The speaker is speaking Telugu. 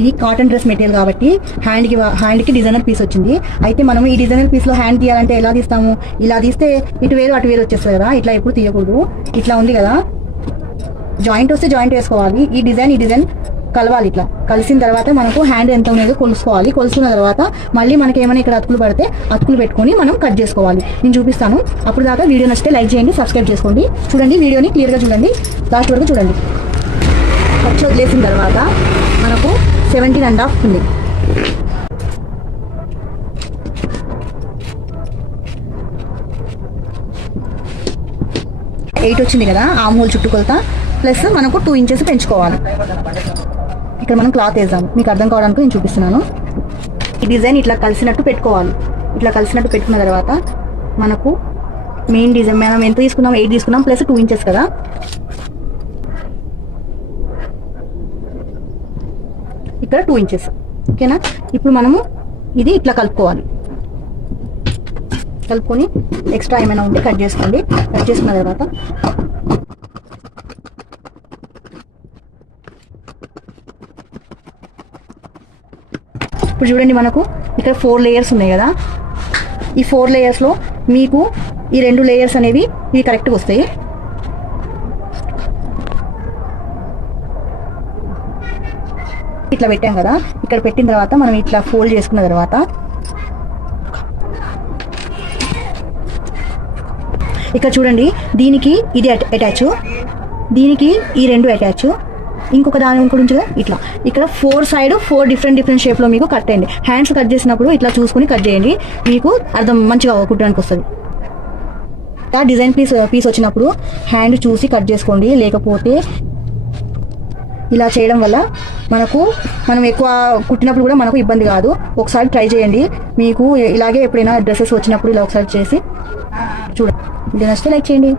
ఇది కాటన్ డ్రెస్ మెటీరియల్ కాబట్టి హ్యాండ్కి డిజైనర్ పీస్ వచ్చింది. అయితే మనం ఈ డిజైనర్ పీస్లో హ్యాండ్ తీయాలంటే ఎలా తీస్తాము? ఇలా తీస్తే ఇటు వేరు అటు వేరు వచ్చేస్తుంది కదా, ఇట్లా ఎప్పుడు తీయకూడదు. ఇట్లా ఉంది కదా, జాయింట్ వస్తే జాయింట్ వేసుకోవాలి. ఈ డిజైన్ కలవాలి. ఇట్లా కలిసిన తర్వాత మనకు హ్యాండ్ ఎంత ఉన్నదో కొలుసుకోవాలి. కొలుసుకున్న తర్వాత మళ్ళీ మనకి ఏమైనా ఇక్కడ అతుకులు పడితే అతుకులు పెట్టుకొని మనం కట్ చేసుకోవాలి. నేను చూపిస్తాను. అప్పుడు దాకా వీడియో నచ్చితే లైక్ చేయండి, సబ్స్క్రైబ్ చేసుకోండి. చూడండి, వీడియోని క్లియర్గా చూడండి, లాస్ట్ వరకు చూడండి. ఖర్చు వదిలేసిన తర్వాత మనకు 17.5 ఉంది. ఎయిట్ వచ్చింది కదా, ఆమ్హోల్ చుట్టుకొలత ప్లస్ మనకు 2 ఇంచెస్ పెంచుకోవాలి. ఇక్కడ మనం క్లాత్ వేద్దాం, మీకు అర్థం కావడానికి నేను చూపిస్తున్నాను. ఈ డిజైన్ ఇట్లా కలిసినట్టు పెట్టుకోవాలి. ఇట్లా కలిసినట్టు పెట్టుకున్న తర్వాత మనకు మెయిన్ డిజైన్ మనం ఎంత తీసుకున్నాం, 8 తీసుకున్నాం ప్లస్ 2 ఇంచెస్ కదా, ఇక్కడ 2 ఇంచెస్. ఓకేనా? ఇప్పుడు మనము ఇది ఇట్లా కలుపుకోవాలి. కలుపుకొని ఎక్స్ట్రా ఏమైనా ఉంటే కట్ చేసుకోండి. కట్ చేసుకున్న తర్వాత ఇప్పుడు చూడండి, మనకు ఇక్కడ 4 లేయర్స్ ఉన్నాయి కదా. ఈ 4 లేయర్స్లో మీకు ఈ 2 లేయర్స్ అనేవి ఇవి కరెక్ట్గా వస్తాయి. ఇట్లా పెట్టాం కదా, ఇక్కడ పెట్టిన తర్వాత మనం ఇట్లా ఫోల్డ్ చేసుకున్న తర్వాత ఇక్కడ చూడండి, దీనికి ఇది అటాచ్, దీనికి ఈ 2 అటాచ్, ఇంకొక దాని ఇంకోటి ఉంచుగా ఇట్లా. ఇక్కడ 4 సైడ్ 4 డిఫరెంట్ షేప్లో మీకు కట్ అయ్యండి. హ్యాండ్స్ కట్ చేసినప్పుడు ఇట్లా చూసుకుని కట్ చేయండి, మీకు అర్థం మంచిగా కుట్టడానికి వస్తుంది. డిజైన్ పీస్ వచ్చినప్పుడు హ్యాండ్ చూసి కట్ చేసుకోండి. లేకపోతే ఇలా చేయడం వల్ల మనం ఎక్కువ కుట్టినప్పుడు కూడా మనకు ఇబ్బంది కాదు. ఒకసారి ట్రై చేయండి. మీకు ఇలాగే ఎప్పుడైనా డ్రెస్సెస్ వచ్చినప్పుడు ఇలా ఒకసారి చేసి చూడండి. ఇది నచ్చితే లైక్ చేయండి.